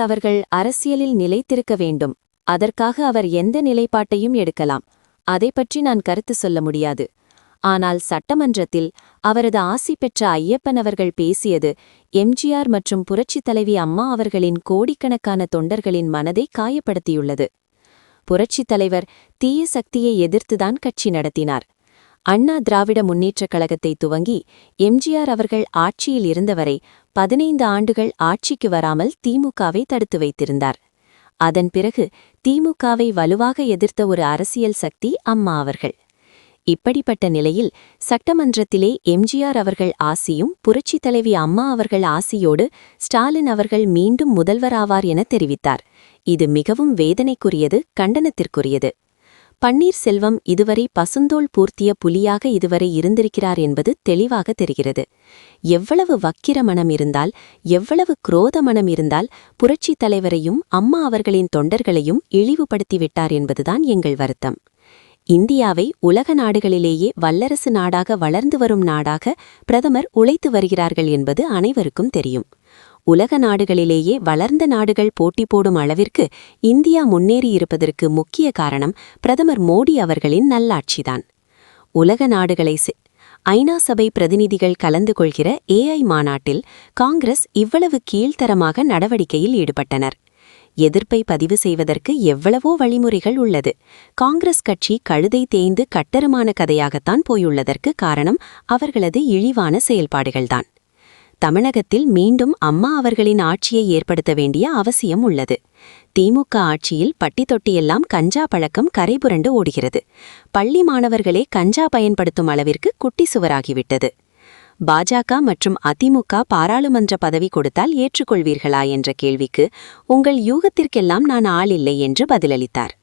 அவர்கள் அரசியலில் நிலைத்திருக்க வேண்டும். அதற்காக அவர் எந்த நிலைப்பாட்டையும் எடுக்கலாம். அதை பற்றி நான் கருத்து சொல்ல முடியாது. ஆனால் சட்டமன்றத்தில் அவரது ஆசி பெற்ற ஐயப்பன் அவர்கள் பேசியது எம்ஜிஆர் மற்றும் புரட்சித் தலைவி அம்மா அவர்களின் கோடிக்கணக்கான தொண்டர்களின் மனதை காயப்படுத்தியுள்ளது. புரட்சித் தலைவர் தீய சக்தியை எதிர்த்துதான் கட்சி நடத்தினார். அண்ணா திராவிட முன்னேற்றக் கழகத்தை துவங்கி எம்ஜிஆர் அவர்கள் ஆட்சியில் இருந்தவரை 15 ஆண்டுகள் ஆட்சிக்கு வராமல் திமுகவை தடுத்து வைத்திருந்தார். அதன் பிறகு திமுகவை வலுவாக எதிர்த்த ஒரு அரசியல் சக்தி அம்மா அவர்கள். இப்படிப்பட்ட நிலையில் சட்டமன்றத்திலே எம்ஜிஆர் அவர்கள் ஆசியும் புரட்சித் தலைவி அம்மா அவர்கள் ஆசியோடு ஸ்டாலின் அவர்கள் மீண்டும் முதல்வராவார் என தெரிவித்தார். இது மிகவும் வேதனைக்குரியது, கண்டனத்திற்குரியது. பன்னீர்செல்வம் இதுவரை பசுந்தோல் பூர்த்திய புலியாக இதுவரை இருந்திருக்கிறார் என்பது தெளிவாக தெரிகிறது. எவ்வளவு வக்கிர மனம் இருந்தால், எவ்வளவு குரோத மனம் இருந்தால் புரட்சித் தலைவரையும் அம்மா அவர்களின் தொண்டர்களையும் இழிவுபடுத்திவிட்டார் என்பதுதான் எங்கள் வருத்தம். இந்தியாவை உலக நாடுகளிலேயே வல்லரசு நாடாக வளர்ந்து வரும் நாடாக பிரதமர் உழைத்து வருகிறார்கள் என்பது அனைவருக்கும் தெரியும். உலக நாடுகளிலேயே வளர்ந்த நாடுகள் போட்டி போடும் அளவிற்கு இந்தியா முன்னேறியிருப்பதற்கு முக்கிய காரணம் பிரதமர் மோடி அவர்களின் நல்லாட்சிதான். உலக நாடுகளை ஐநா சபை பிரதிநிதிகள் கலந்து கொள்கிற AI மாநாட்டில் காங்கிரஸ் இவ்வளவு கீழ்த்தரமாக நடவடிக்கையில் ஈடுபட்டனர். எதிர்ப்பை பதிவு செய்வதற்கு எவ்வளவோ வழிமுறைகள் உள்ளது. காங்கிரஸ் கட்சி கழுதை தேய்ந்து கட்டருமான கதையாகத்தான் போயுள்ளதற்கு காரணம் அவர்களது இழிவான செயல்பாடுகள்தான். தமிழகத்தில் மீண்டும் அம்மா அவர்களின் ஆட்சியை ஏற்படுத்த வேண்டிய அவசியம் உள்ளது. திமுக ஆட்சியில் பட்டி தொட்டியெல்லாம் கஞ்சா பழக்கம் கரைபுரண்டு ஓடுகிறது. பள்ளி மாணவர்களே கஞ்சா பயன்படுத்தும் அளவிற்கு குட்டி சுவராகிவிட்டது. பாஜக மற்றும் அதிமுக பாராளுமன்ற பதவி கொடுத்தால் ஏற்றுக்கொள்வீர்களா என்ற கேள்விக்கு உங்கள் யூகத்திற்கெல்லாம் நான் ஆள் இல்லை என்று பதிலளித்தார்.